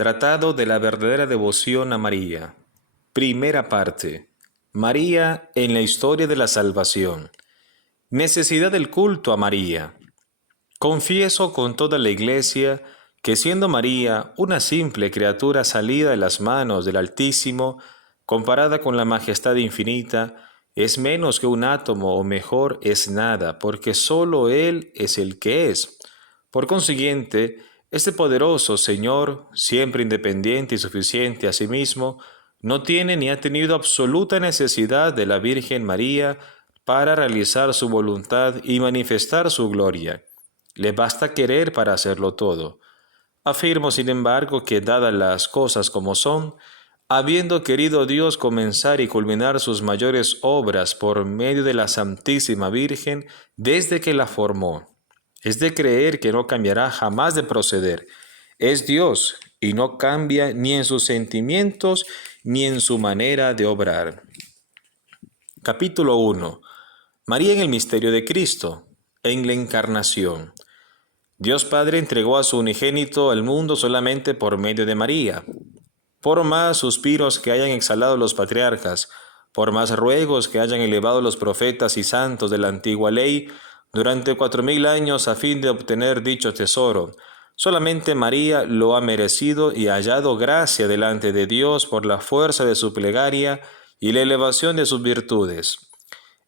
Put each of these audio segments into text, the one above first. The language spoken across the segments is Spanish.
Tratado de la verdadera devoción a María. Primera parte. María en la historia de la salvación. Necesidad del culto a María. Confieso con toda la Iglesia que siendo María una simple criatura salida de las manos del Altísimo, comparada con la majestad infinita, es menos que un átomo o mejor es nada, porque sólo Él es el que es. Por consiguiente, este poderoso Señor, siempre independiente y suficiente a sí mismo, no tiene ni ha tenido absoluta necesidad de la Virgen María para realizar su voluntad y manifestar su gloria. Le basta querer para hacerlo todo. Afirmo, sin embargo, que dadas las cosas como son, habiendo querido Dios comenzar y culminar sus mayores obras por medio de la Santísima Virgen desde que la formó, es de creer que no cambiará jamás de proceder. Es Dios y no cambia ni en sus sentimientos ni en su manera de obrar. Capítulo 1. María en el misterio de Cristo, en la encarnación. Dios Padre entregó a su unigénito al mundo solamente por medio de María. Por más suspiros que hayan exhalado los patriarcas, por más ruegos que hayan elevado los profetas y santos de la antigua ley, durante 4000 años a fin de obtener dicho tesoro, solamente María lo ha merecido y ha hallado gracia delante de Dios por la fuerza de su plegaria y la elevación de sus virtudes.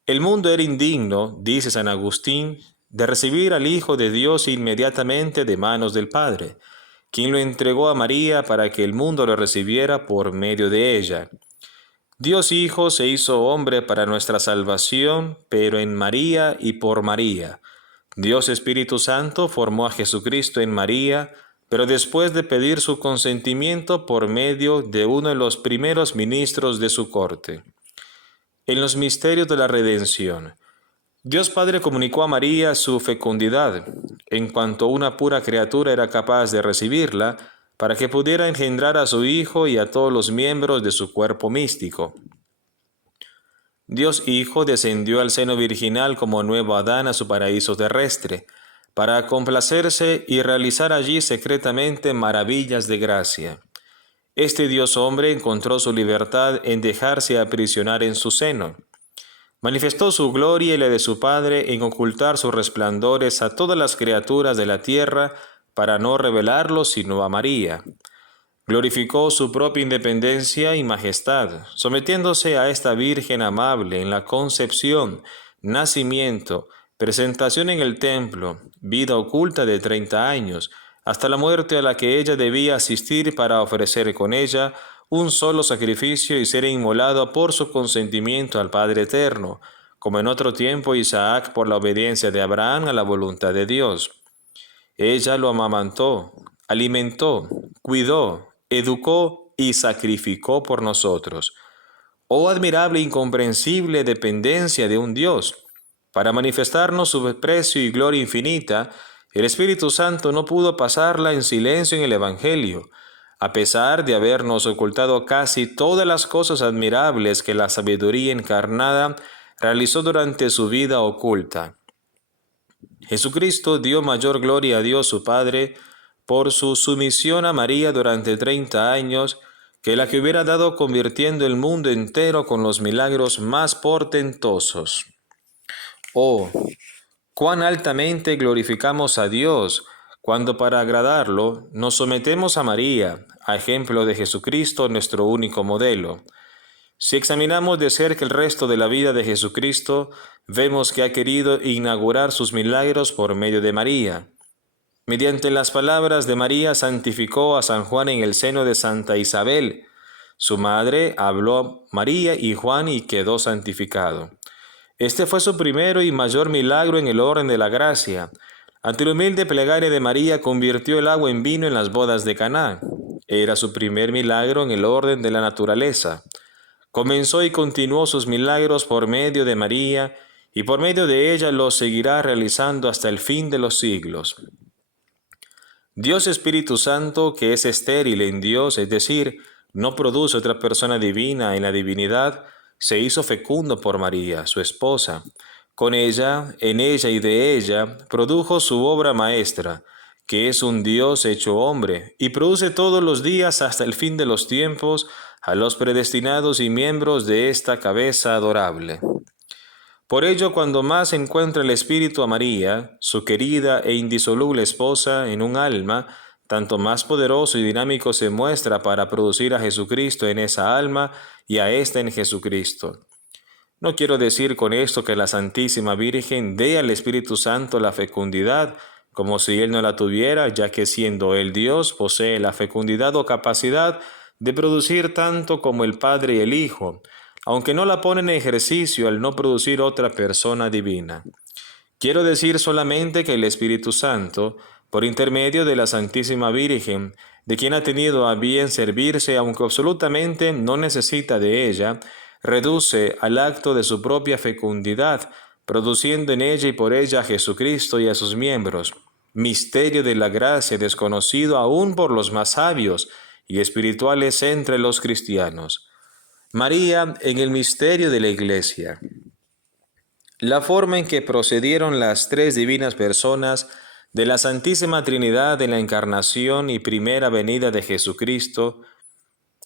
El mundo era indigno, dice San Agustín, de recibir al Hijo de Dios inmediatamente de manos del Padre, quien lo entregó a María para que el mundo lo recibiera por medio de ella. Dios Hijo se hizo hombre para nuestra salvación, pero en María y por María. Dios Espíritu Santo formó a Jesucristo en María, pero después de pedir su consentimiento por medio de uno de los primeros ministros de su corte. En los misterios de la redención, Dios Padre comunicó a María su fecundidad, en cuanto una pura criatura era capaz de recibirla, para que pudiera engendrar a su Hijo y a todos los miembros de su cuerpo místico. Dios Hijo descendió al seno virginal como nuevo Adán a su paraíso terrestre, para complacerse y realizar allí secretamente maravillas de gracia. Este Dios hombre encontró su libertad en dejarse aprisionar en su seno. Manifestó su gloria y la de su Padre en ocultar sus resplandores a todas las criaturas de la tierra para no revelarlos sino a María. Glorificó su propia independencia y majestad, sometiéndose a esta Virgen amable en la concepción, nacimiento, presentación en el templo, vida oculta de 30 años, hasta la muerte a la que ella debía asistir para ofrecer con ella un solo sacrificio y ser inmolado por su consentimiento al Padre Eterno, como en otro tiempo Isaac por la obediencia de Abraham a la voluntad de Dios. Ella lo amamantó, alimentó, cuidó, educó y sacrificó por nosotros. Oh admirable e incomprensible dependencia de un Dios. Para manifestarnos su precio y gloria infinita, el Espíritu Santo no pudo pasarla en silencio en el Evangelio, a pesar de habernos ocultado casi todas las cosas admirables que la sabiduría encarnada realizó durante su vida oculta. Jesucristo dio mayor gloria a Dios su Padre por su sumisión a María durante 30 años que la que hubiera dado convirtiendo el mundo entero con los milagros más portentosos. Oh, cuán altamente glorificamos a Dios cuando para agradarlo nos sometemos a María, a ejemplo de Jesucristo, nuestro único modelo. Si examinamos de cerca el resto de la vida de Jesucristo, vemos que ha querido inaugurar sus milagros por medio de María. Mediante las palabras de María santificó a San Juan en el seno de Santa Isabel. Su madre habló a María y Juan y quedó santificado. Este fue su primero y mayor milagro en el orden de la gracia. Ante la humilde plegaria de María convirtió el agua en vino en las bodas de Caná. Era su primer milagro en el orden de la naturaleza. Comenzó y continuó sus milagros por medio de María, y por medio de ella los seguirá realizando hasta el fin de los siglos. Dios Espíritu Santo, que es estéril en Dios, es decir, no produce otra persona divina en la divinidad, se hizo fecundo por María, su esposa. Con ella, en ella y de ella, produjo su obra maestra, que es un Dios hecho hombre, y produce todos los días hasta el fin de los tiempos a los predestinados y miembros de esta cabeza adorable. Por ello, cuando más encuentra el Espíritu a María, su querida e indisoluble esposa, en un alma, tanto más poderoso y dinámico se muestra para producir a Jesucristo en esa alma y a ésta en Jesucristo. No quiero decir con esto que la Santísima Virgen dé al Espíritu Santo la fecundidad, como si Él no la tuviera, ya que siendo Él Dios, posee la fecundidad o capacidad de producir tanto como el Padre y el Hijo, aunque no la pone en ejercicio al no producir otra persona divina. Quiero decir solamente que el Espíritu Santo, por intermedio de la Santísima Virgen, de quien ha tenido a bien servirse, aunque absolutamente no necesita de ella, reduce al acto de su propia fecundidad, produciendo en ella y por ella a Jesucristo y a sus miembros, misterio de la gracia desconocido aún por los más sabios y espirituales entre los cristianos. María en el misterio de la Iglesia. La forma en que procedieron las tres divinas personas de la Santísima Trinidad en la encarnación y primera venida de Jesucristo,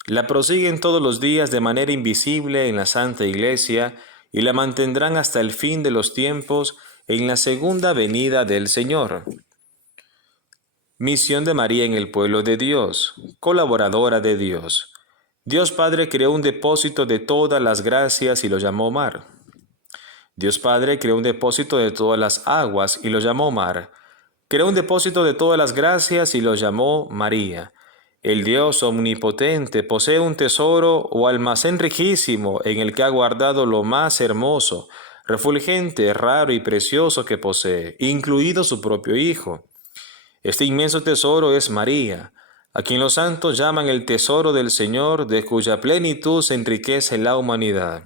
la prosiguen todos los días de manera invisible en la Santa Iglesia y la mantendrán hasta el fin de los tiempos en la segunda venida del Señor. Misión de María en el pueblo de Dios, colaboradora de Dios. Dios Padre creó un depósito de todas las gracias y lo llamó mar. Dios Padre creó un depósito de todas las aguas y lo llamó mar. Creó un depósito de todas las gracias y lo llamó María. El Dios omnipotente posee un tesoro o almacén riquísimo en el que ha guardado lo más hermoso, refulgente, raro y precioso que posee, incluido su propio Hijo. Este inmenso tesoro es María, a quien los santos llaman el tesoro del Señor, de cuya plenitud se enriquece la humanidad.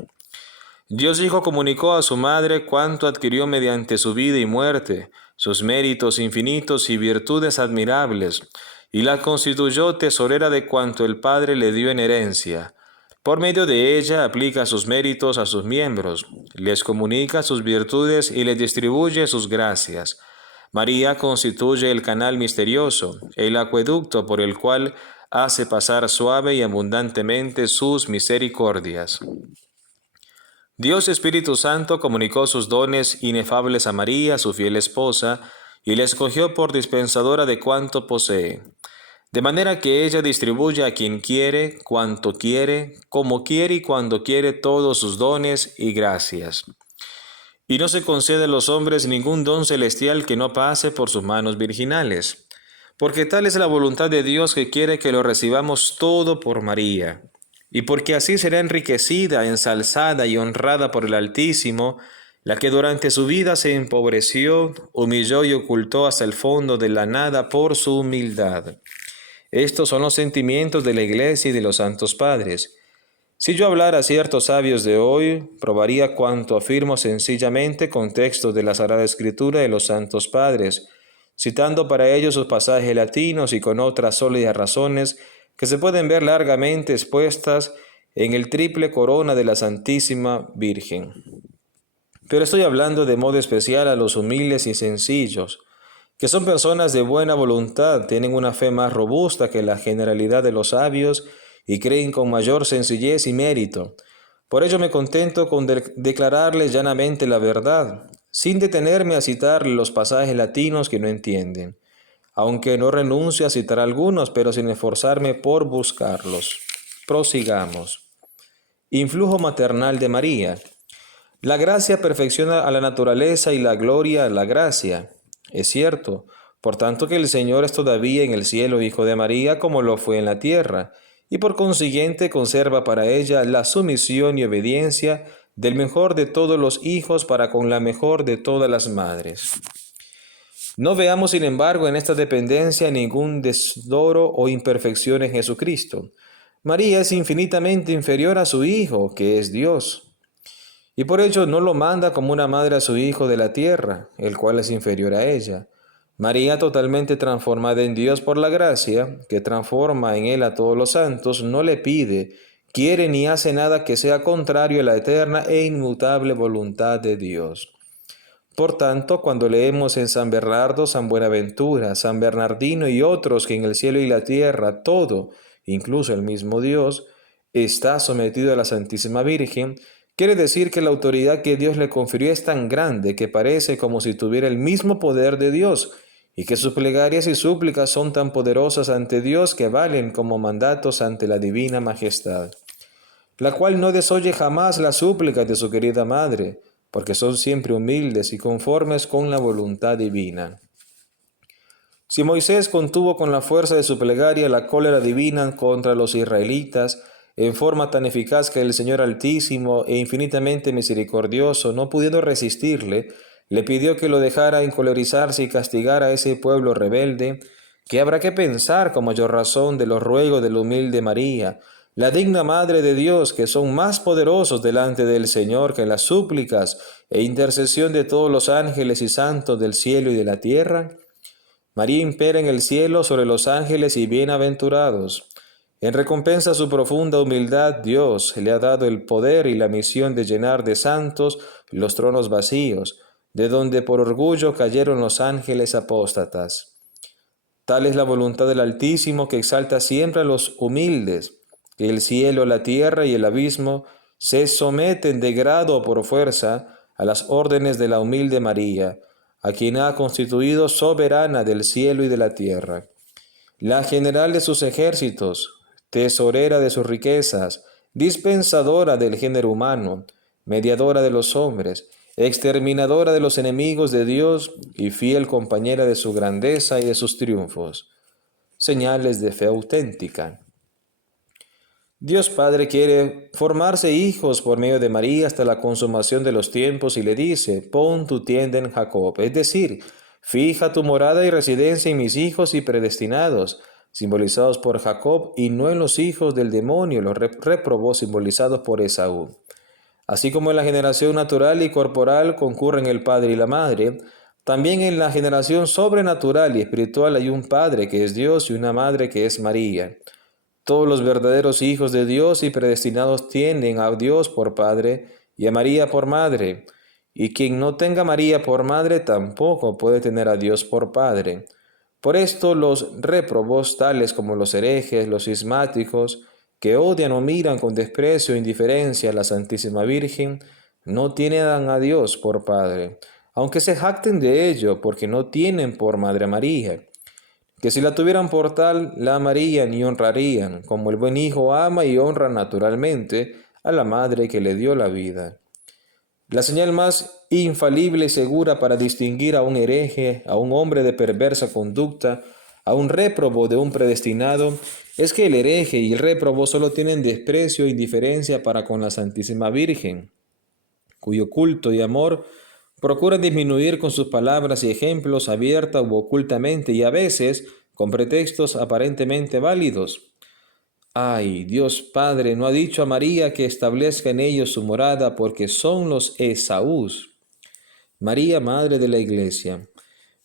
Dios Hijo comunicó a su madre cuánto adquirió mediante su vida y muerte, sus méritos infinitos y virtudes admirables, y la constituyó tesorera de cuanto el Padre le dio en herencia. Por medio de ella aplica sus méritos a sus miembros, les comunica sus virtudes y les distribuye sus gracias. María constituye el canal misterioso, el acueducto por el cual hace pasar suave y abundantemente sus misericordias. Dios Espíritu Santo comunicó sus dones inefables a María, su fiel esposa, y la escogió por dispensadora de cuanto posee, de manera que ella distribuye a quien quiere, cuanto quiere, como quiere y cuando quiere todos sus dones y gracias. Y no se concede a los hombres ningún don celestial que no pase por sus manos virginales, porque tal es la voluntad de Dios que quiere que lo recibamos todo por María. Y porque así será enriquecida, ensalzada y honrada por el Altísimo, la que durante su vida se empobreció, humilló y ocultó hasta el fondo de la nada por su humildad. Estos son los sentimientos de la Iglesia y de los santos padres. Si yo hablara a ciertos sabios de hoy, probaría cuanto afirmo sencillamente con textos de la Sagrada Escritura de los santos padres, citando para ellos sus pasajes latinos y con otras sólidas razones que se pueden ver largamente expuestas en el triple corona de la Santísima Virgen. Pero estoy hablando de modo especial a los humildes y sencillos, que son personas de buena voluntad, tienen una fe más robusta que la generalidad de los sabios y creen con mayor sencillez y mérito. Por ello me contento con declararles llanamente la verdad, sin detenerme a citar los pasajes latinos que no entienden, aunque no renuncio a citar algunos, pero sin esforzarme por buscarlos. Prosigamos. Influjo maternal de María. La gracia perfecciona a la naturaleza y la gloria a la gracia. Es cierto, por tanto que el Señor es todavía en el cielo Hijo de María como lo fue en la tierra, y por consiguiente conserva para ella la sumisión y obediencia del mejor de todos los hijos para con la mejor de todas las madres. No veamos, sin embargo, en esta dependencia ningún desdoro o imperfección en Jesucristo. María es infinitamente inferior a su Hijo, que es Dios. Y por ello no lo manda como una madre a su Hijo de la tierra, el cual es inferior a ella. María, totalmente transformada en Dios por la gracia, que transforma en Él a todos los santos, no le pide, quiere ni hace nada que sea contrario a la eterna e inmutable voluntad de Dios. Por tanto, cuando leemos en San Bernardo, San Buenaventura, San Bernardino y otros que en el cielo y la tierra todo, incluso el mismo Dios, está sometido a la Santísima Virgen, quiere decir que la autoridad que Dios le confirió es tan grande que parece como si tuviera el mismo poder de Dios, y que sus plegarias y súplicas son tan poderosas ante Dios que valen como mandatos ante la divina majestad, la cual no desoye jamás las súplicas de su querida madre, porque son siempre humildes y conformes con la voluntad divina. Si Moisés contuvo con la fuerza de su plegaria la cólera divina contra los israelitas, en forma tan eficaz que el Señor Altísimo e infinitamente misericordioso, no pudiendo resistirle, le pidió que lo dejara encolerizarse y castigar a ese pueblo rebelde, que habrá que pensar con mayor razón de los ruegos de la humilde María, la digna Madre de Dios, que son más poderosos delante del Señor que las súplicas e intercesión de todos los ángeles y santos del cielo y de la tierra? María impera en el cielo sobre los ángeles y bienaventurados. En recompensa a su profunda humildad, Dios le ha dado el poder y la misión de llenar de santos los tronos vacíos, de donde por orgullo cayeron los ángeles apóstatas. Tal es la voluntad del Altísimo, que exalta siempre a los humildes, que el cielo, la tierra y el abismo se someten de grado o por fuerza a las órdenes de la humilde María, a quien ha constituido soberana del cielo y de la tierra, la general de sus ejércitos, tesorera de sus riquezas, dispensadora del género humano, mediadora de los hombres, exterminadora de los enemigos de Dios y fiel compañera de su grandeza y de sus triunfos. Señales de fe auténtica. Dios Padre quiere formarse hijos por medio de María hasta la consumación de los tiempos y le dice: pon tu tienda en Jacob, es decir, fija tu morada y residencia en mis hijos y predestinados, simbolizados por Jacob, y no en los hijos del demonio, los reprobó, simbolizados por Esaú. Así como en la generación natural y corporal concurren el padre y la madre, también en la generación sobrenatural y espiritual hay un padre que es Dios y una madre que es María. Todos los verdaderos hijos de Dios y predestinados tienen a Dios por Padre y a María por Madre, y quien no tenga a María por Madre tampoco puede tener a Dios por Padre. Por esto los réprobos, tales como los herejes, los cismáticos, que odian o miran con desprecio e indiferencia a la Santísima Virgen, no tienen a Dios por Padre, aunque se jacten de ello, porque no tienen por Madre a María, que si la tuvieran por tal, la amarían y honrarían, como el buen hijo ama y honra naturalmente a la madre que le dio la vida. La señal más infalible y segura para distinguir a un hereje, a un hombre de perversa conducta, a un réprobo de un predestinado, es que el hereje y el réprobo solo tienen desprecio e indiferencia para con la Santísima Virgen, cuyo culto y amor procuran disminuir con sus palabras y ejemplos abierta u ocultamente y a veces con pretextos aparentemente válidos. Ay, Dios Padre no ha dicho a María que establezca en ellos su morada porque son los Esaús. María, Madre de la Iglesia.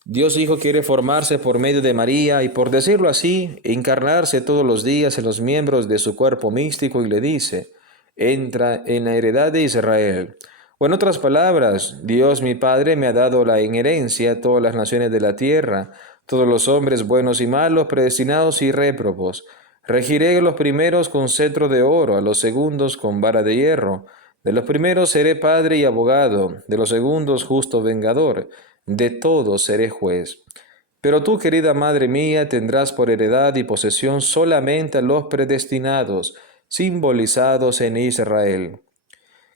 Dios Hijo quiere formarse por medio de María y, por decirlo así, encarnarse todos los días en los miembros de su cuerpo místico, y le dice: entra en la heredad de Israel. O en otras palabras, Dios mi Padre me ha dado la en herencia a todas las naciones de la tierra, todos los hombres buenos y malos, predestinados y réprobos. Regiré a los primeros con cetro de oro, a los segundos con vara de hierro. De los primeros seré padre y abogado, de los segundos justo vengador, de todos seré juez. Pero tú, querida Madre mía, tendrás por heredad y posesión solamente a los predestinados, simbolizados en Israel.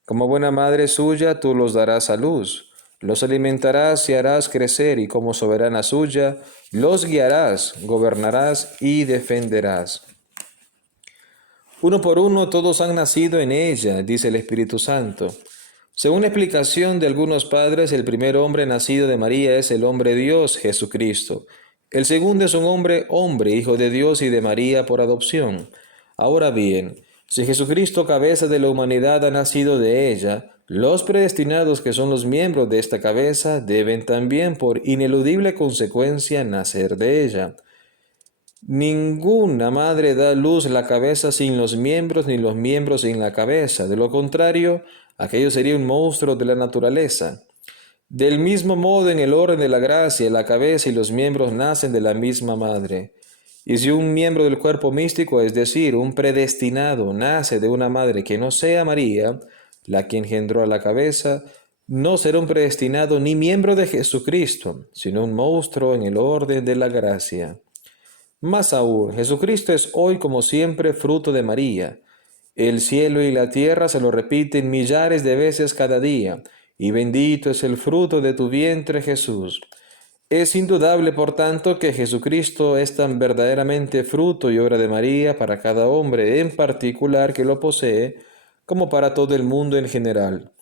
Como buena madre suya, tú los darás a luz, los alimentarás y harás crecer, y como soberana suya, los guiarás, gobernarás y defenderás. Uno por uno todos han nacido en ella, dice el Espíritu Santo. Según la explicación de algunos padres, el primer hombre nacido de María es el hombre Dios, Jesucristo. El segundo es un hombre, hijo de Dios y de María por adopción. Ahora bien, si Jesucristo, cabeza de la humanidad, ha nacido de ella, los predestinados, que son los miembros de esta cabeza, deben también por ineludible consecuencia nacer de ella. Ninguna madre da a luz la cabeza sin los miembros, ni los miembros sin la cabeza. De lo contrario, aquello sería un monstruo de la naturaleza. Del mismo modo, en el orden de la gracia, la cabeza y los miembros nacen de la misma madre. Y si un miembro del cuerpo místico, es decir, un predestinado, nace de una madre que no sea María, la que engendró a la cabeza, no será un predestinado ni miembro de Jesucristo, sino un monstruo en el orden de la gracia. Más aún, Jesucristo es hoy como siempre fruto de María. El cielo y la tierra se lo repiten millares de veces cada día, y bendito es el fruto de tu vientre, Jesús. Es indudable, por tanto, que Jesucristo es tan verdaderamente fruto y obra de María para cada hombre en particular que lo posee, como para todo el mundo en general.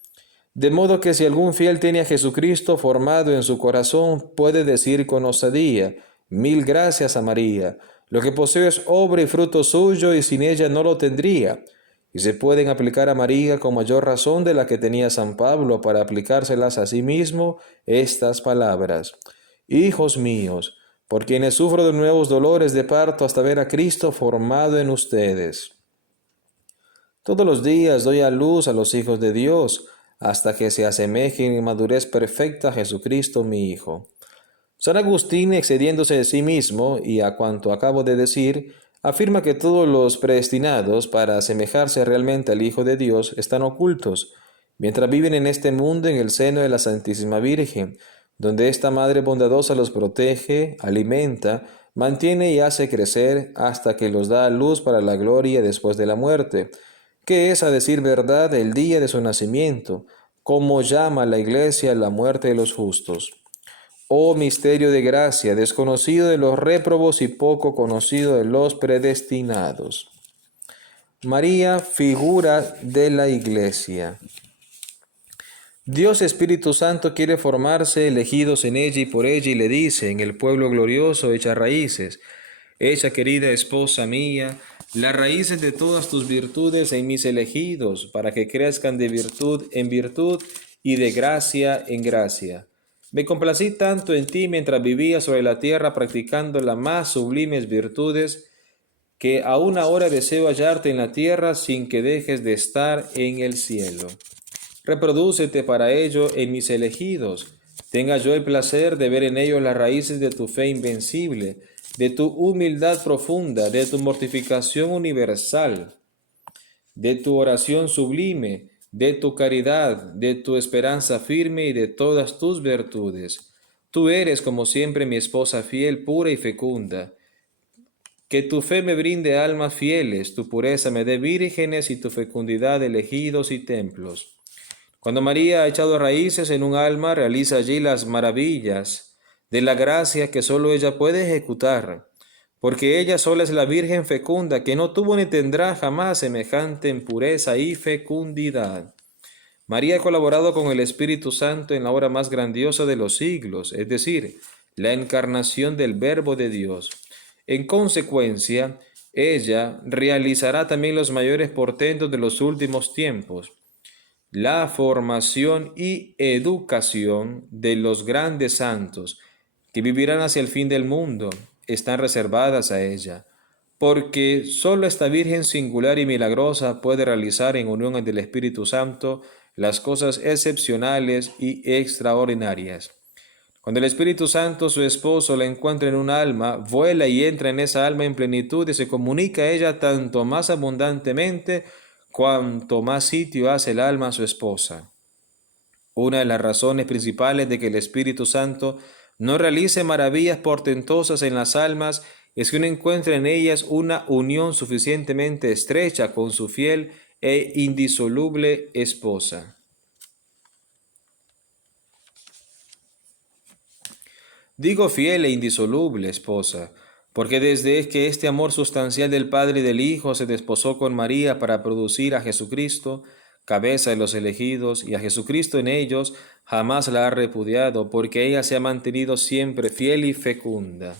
De modo que si algún fiel tiene a Jesucristo formado en su corazón, puede decir con osadía: mil gracias a María. Lo que poseo es obra y fruto suyo, y sin ella no lo tendría. Y se pueden aplicar a María con mayor razón de la que tenía San Pablo para aplicárselas a sí mismo estas palabras: Hijos míos, por quienes sufro de nuevos dolores de parto hasta ver a Cristo formado en ustedes. Todos los días doy a luz a los hijos de Dios, hasta que se asemejen en madurez perfecta a Jesucristo mi Hijo. San Agustín, excediéndose de sí mismo y a cuanto acabo de decir, afirma que todos los predestinados para asemejarse realmente al Hijo de Dios están ocultos, mientras viven en este mundo en el seno de la Santísima Virgen, donde esta Madre bondadosa los protege, alimenta, mantiene y hace crecer hasta que los da a luz para la gloria después de la muerte, que es, a decir verdad, el día de su nacimiento, como llama la Iglesia la muerte de los justos. Oh misterio de gracia, desconocido de los réprobos y poco conocido de los predestinados. María, figura de la Iglesia. Dios Espíritu Santo quiere formarse elegidos en ella y por ella, y le dice: en el pueblo glorioso echa raíces. Echa, querida esposa mía, las raíces de todas tus virtudes en mis elegidos, para que crezcan de virtud en virtud y de gracia en gracia. Me complací tanto en ti mientras vivía sobre la tierra practicando las más sublimes virtudes, que aún ahora deseo hallarte en la tierra sin que dejes de estar en el cielo. Reprodúcete para ello en mis elegidos. Tenga yo el placer de ver en ellos las raíces de tu fe invencible, de tu humildad profunda, de tu mortificación universal, de tu oración sublime, de tu caridad, de tu esperanza firme y de todas tus virtudes. Tú eres, como siempre, mi esposa fiel, pura y fecunda. Que tu fe me brinde almas fieles, tu pureza me dé vírgenes y tu fecundidad elegidos y templos. Cuando María ha echado raíces en un alma, realiza allí las maravillas de la gracia que sólo ella puede ejecutar, porque ella sola es la Virgen fecunda, que no tuvo ni tendrá jamás semejante en pureza y fecundidad. María ha colaborado con el Espíritu Santo en la obra más grandiosa de los siglos, es decir, la encarnación del Verbo de Dios. En consecuencia, ella realizará también los mayores portentos de los últimos tiempos. La formación y educación de los grandes santos que vivirán hacia el fin del mundo están reservadas a ella, porque sólo esta Virgen singular y milagrosa puede realizar en unión del Espíritu Santo las cosas excepcionales y extraordinarias. Cuando el Espíritu Santo, su esposo, la encuentra en un alma, vuela y entra en esa alma en plenitud y se comunica a ella tanto más abundantemente cuanto más sitio hace el alma a su esposa. Una de las razones principales de que el Espíritu Santo no realice maravillas portentosas en las almas es que uno encuentra en ellas una unión suficientemente estrecha con su fiel e indisoluble esposa. Digo fiel e indisoluble esposa, porque desde que este amor sustancial del Padre y del Hijo se desposó con María para producir a Jesucristo, cabeza de los elegidos, y a Jesucristo en ellos, jamás la ha repudiado, porque ella se ha mantenido siempre fiel y fecunda.